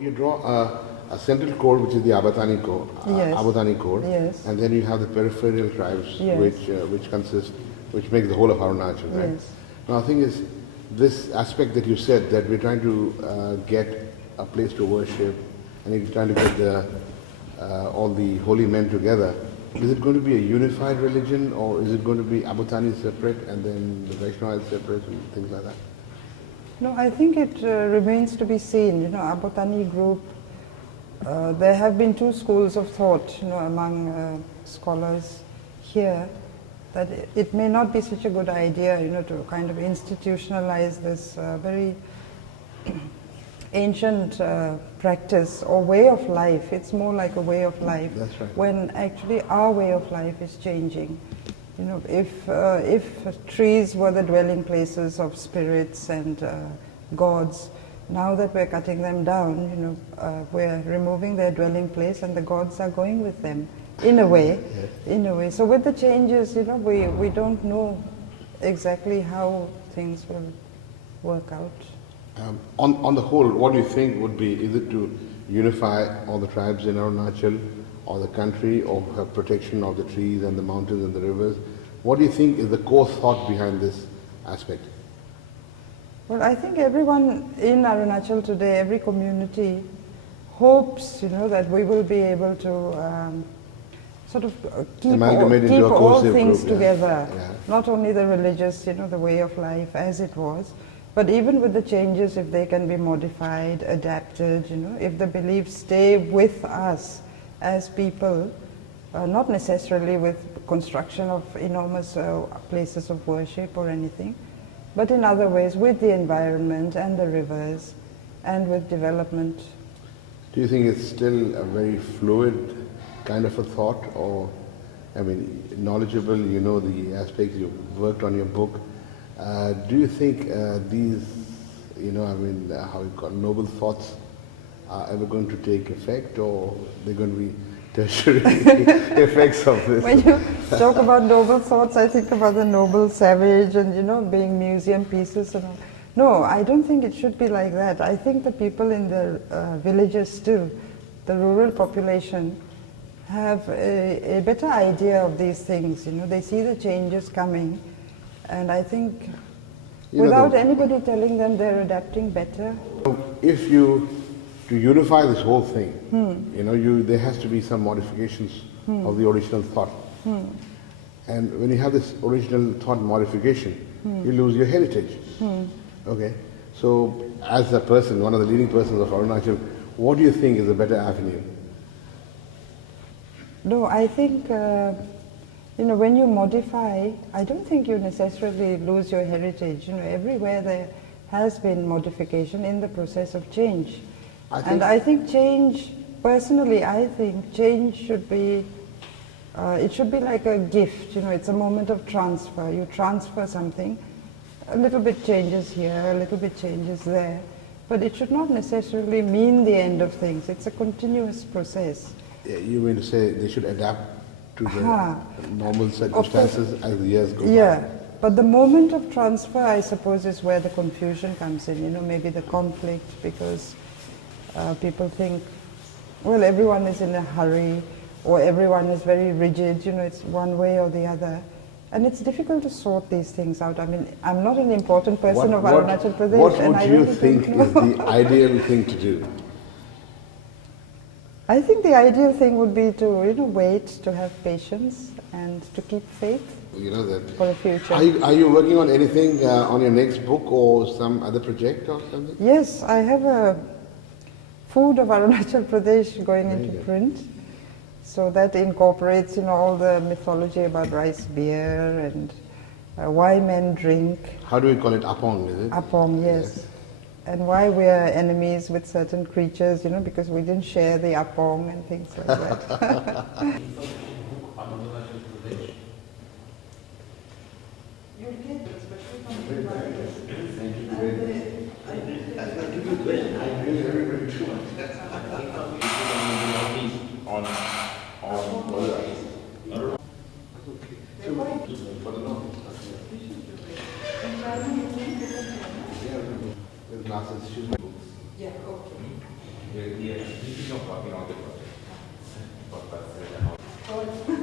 you draw a central code, which is the Apatani code, Yes. Apatani code, Yes. and then you have the peripheral tribes, Yes. which make the whole of Arunachal, right? Yes. Now, the thing is, this aspect that you said, that we're trying to get a place to worship, and you're trying to get all the holy men together. Is it going to be a unified religion, or is it going to be Apatani separate and then the Vaishnava separate and things like that? No, I think it remains to be seen. You know, Apatani group, there have been two schools of thought, you know, among scholars here, that it may not be such a good idea, you know, to kind of institutionalize this very ancient practice or way of life. It's more like a way of life. That's right. When actually our way of life is changing. You know, if trees were the dwelling places of spirits and gods, now that we're cutting them down, you know, we're removing their dwelling place, and the gods are going with them, in a way. Yes. In a way. So with the changes, you know, we don't know exactly how things will work out. On the whole, what do you think would be, is it to unify all the tribes in Arunachal, or the country, or have protection of the trees and the mountains and the rivers? What do you think is the core thought behind this aspect? Well, I think everyone in Arunachal today, every community, hopes, you know, that we will be able to sort of keep all things group, together. Yeah. Not only the religious, you know, the way of life as it was, but even with the changes, if they can be modified, adapted, you know, if the beliefs stay with us as people, not necessarily with construction of enormous places of worship or anything, but in other ways, with the environment and the rivers and with development. Do you think it's still a very fluid kind of a thought, or, I mean, knowledgeable, you know the aspects, you've worked on your book. Do you think these, you know, I mean, how you call noble thoughts are ever going to take effect, or they're going to be tertiary effects of this? When you talk about noble thoughts, I think about the noble savage and, you know, being museum pieces and all. No, I don't think it should be like that. I think the people in the villages still, the rural population, have a better idea of these things. You know, they see the changes coming, and I think without anybody telling them, they're adapting better. If you, to unify this whole thing, you know, there has to be some modifications of the original thought. And when you have this original thought modification, you lose your heritage. Okay, so as a person, one of the leading persons of Arunachal, what do you think is a better avenue? No, I think, you know, when you modify, I don't think you necessarily lose your heritage. You know, everywhere there has been modification in the process of change. I think change, personally, I think change should be, it should be like a gift. You know, it's a moment of transfer. You transfer something, a little bit changes here, a little bit changes there, but it should not necessarily mean the end of things. It's a continuous process. You mean to say they should adapt to the normal circumstances as the years go by? Yeah, but the moment of transfer, I suppose, is where the confusion comes in, you know, maybe the conflict, because people think, well, everyone is in a hurry, or everyone is very rigid, you know, it's one way or the other. And it's difficult to sort these things out. I mean, I'm not an important person of Arunachal Pradesh. What would you think is the ideal thing to do? I think the ideal thing would be to, you know, wait, to have patience, and to keep faith, you know, that for the future. Are you working on anything on your next book or some other project or something? Yes, I have a food of Arunachal Pradesh going into print. So that incorporates, you know, all the mythology about rice beer and why men drink. How do we call it? Apong, is it? Apong, yes. And why we are enemies with certain creatures, you know, because we didn't share the apong and things like that. Classes, Yeah, okay. we are thinking of working on the project. Purposes and all.